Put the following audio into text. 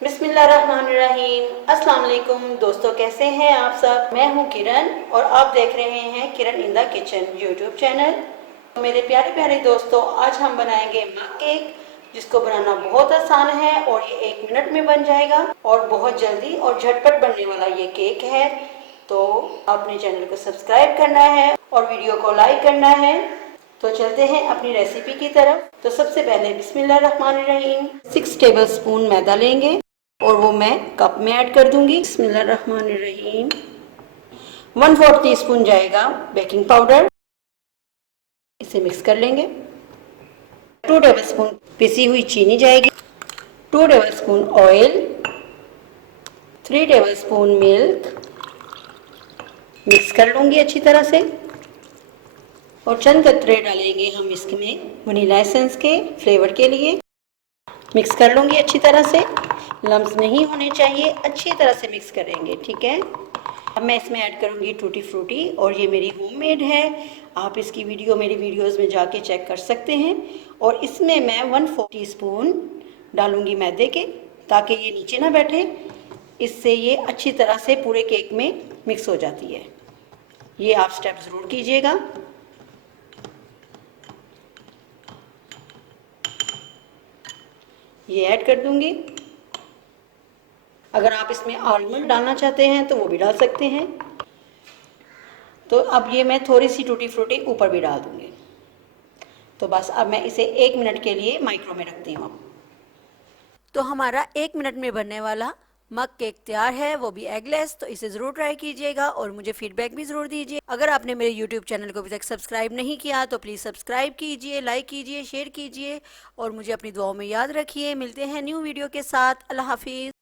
बिस्मिल्लाहिर्रहमानिर्रहीम। अस्सलाम वालेकुम दोस्तों, कैसे हैं आप सब। मैं हूं किरण और आप देख रहे हैं Kiran in the kitchen YouTube channel. मेरे प्यारे प्यारे दोस्तों, आज हम बनाएंगे मग केक, जिसको बनाना बहुत आसान है और ये 1 मिनट में बन जाएगा और बहुत जल्दी और झटपट बनने वाला ये केक है। तो आपने चैनल को सब्सक्राइब करना है और वीडियो को लाइक करना है। तो चलते हैं अपनी रेसिपी की तरफ। तो सबसे पहले बिस्मिल्लाहिर्रहमानिर्रहीम 6 टेबलस्पून मैदा लेंगे और वो मैं कप में ऐड कर दूंगी। बिस्मिल्लाहिर्रहमानिर्रहीम 1/4 टीस्पून जाएगा बेकिंग पाउडर, इसे मिक्स कर लेंगे। 2 टेबलस्पून पिसी हुई चीनी जाएगी, 2 tablespoon oil, 3 tablespoon milk, mix कर लूँगी अच्छी तरह से। और चंद कतरे डालेंगे हम इसमें वनीला एसेंस के फ्लेवर के लिए। मिक्स कर लूँगी अच्छी तरह से, लम्स नहीं होने चाहिए, अच्छी तरह से मिक्स करेंगे, ठीक है। अब मैं इसमें ऐड करूँगी टूटी फ्रूटी और ये मेरी होममेड है। आप इसकी वीडियो मेरी वीडियोस में जाके चेक कर सकते हैं। और इसमें मैं 1/4 टीस्पून डालूँगी मैदे के, ताकि ये नीचे ना बैठे। इससे ये अच्छी तरह से पूरे केक में मिक्स हो जाती है। ये आप स्टेप ज़रूर कीजिएगा। ये ऐड कर दूंगी। अगर आप इसमें आलमंड डालना चाहते हैं तो वो भी डाल सकते हैं। तो अब ये मैं थोड़ी सी टूटी फ्रूटी ऊपर भी डाल दूंगी। तो बस अब मैं इसे 1 मिनट के लिए माइक्रो में रखती हूँ। तो हमारा 1 मिनट में बनने वाला मग केक तैयार है, वो भी एगलेस। तो इसे ज़रूर ट्राई कीजिएगा और मुझे फीडबैक भी ज़रूर दीजिए। अगर आपने मेरे यूट्यूब चैनल को अभी तक सब्सक्राइब नहीं किया तो प्लीज़ सब्सक्राइब कीजिए, लाइक कीजिए, शेयर कीजिए और मुझे अपनी दुआओं में याद रखिए। मिलते हैं न्यू वीडियो के साथ। अल्लाह हाफिज़।